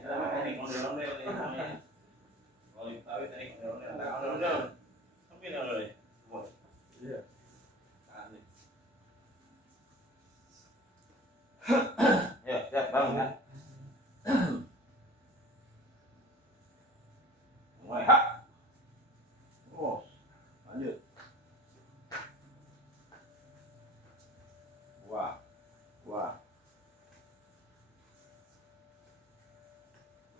teknik ondel-ondel ini namanya. Kalau Betawi teknik ondel-ondel, tak ondel-ondel. Tapi ondel deh. Iya. Ya, siap bangun kan? Mulai hak. Terus, lanjut. Wah, wah.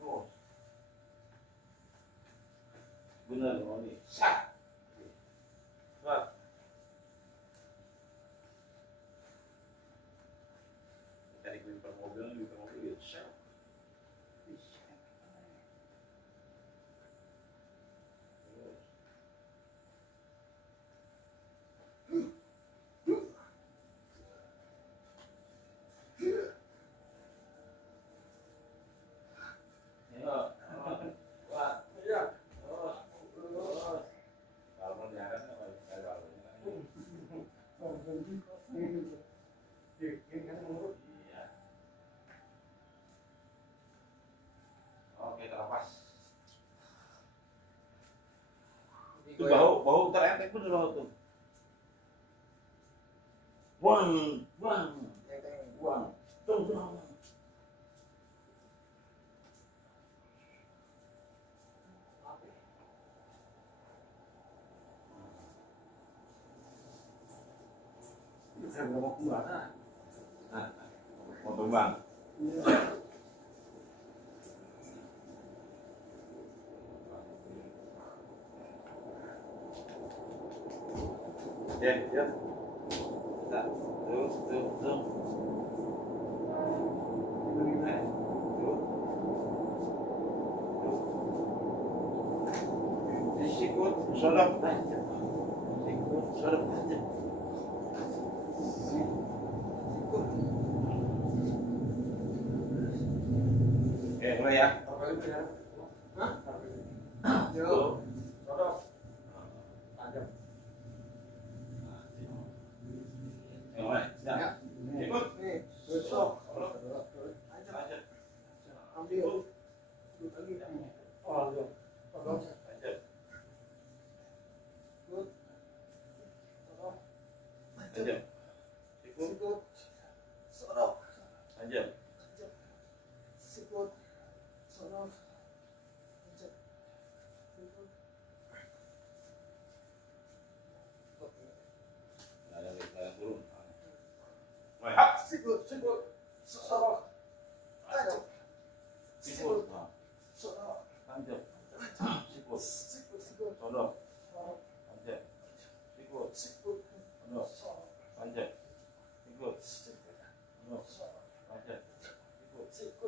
Terus. Benar loh ini. Sak. Wah. Dari bumper mobil ya. Sak. Oke, terlepas. Itu bau terentek bener loh tuh. Buang. Tuh. Mau keluar. Nah, mau terbang. Ya. Tuh. Sikut, sodok. Mulai ya. Yo. Sodok. Tajam. Mulai. Ya. Ikut. Nih, besok. Tajam. Ambil. Lagi. Oh, iya. Sodok. Tajam. Ikut. Sodok. Tajam. Ikut. Sodok. Tajam. Sikut. Sodok. Tajam. Sikut. Ada turun. Mulai. Hak. Sikut. Sodok. Tajam. Sikut. Sodok. Tajam. Sikut. Sodok. Tajam. Sikut. Sodok. Tajam. Sikut. Sodok. Tajam. Sikut. Sodok.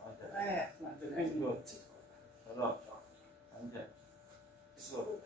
Tajam. Sikut. Sodok. Tajam. Sikut.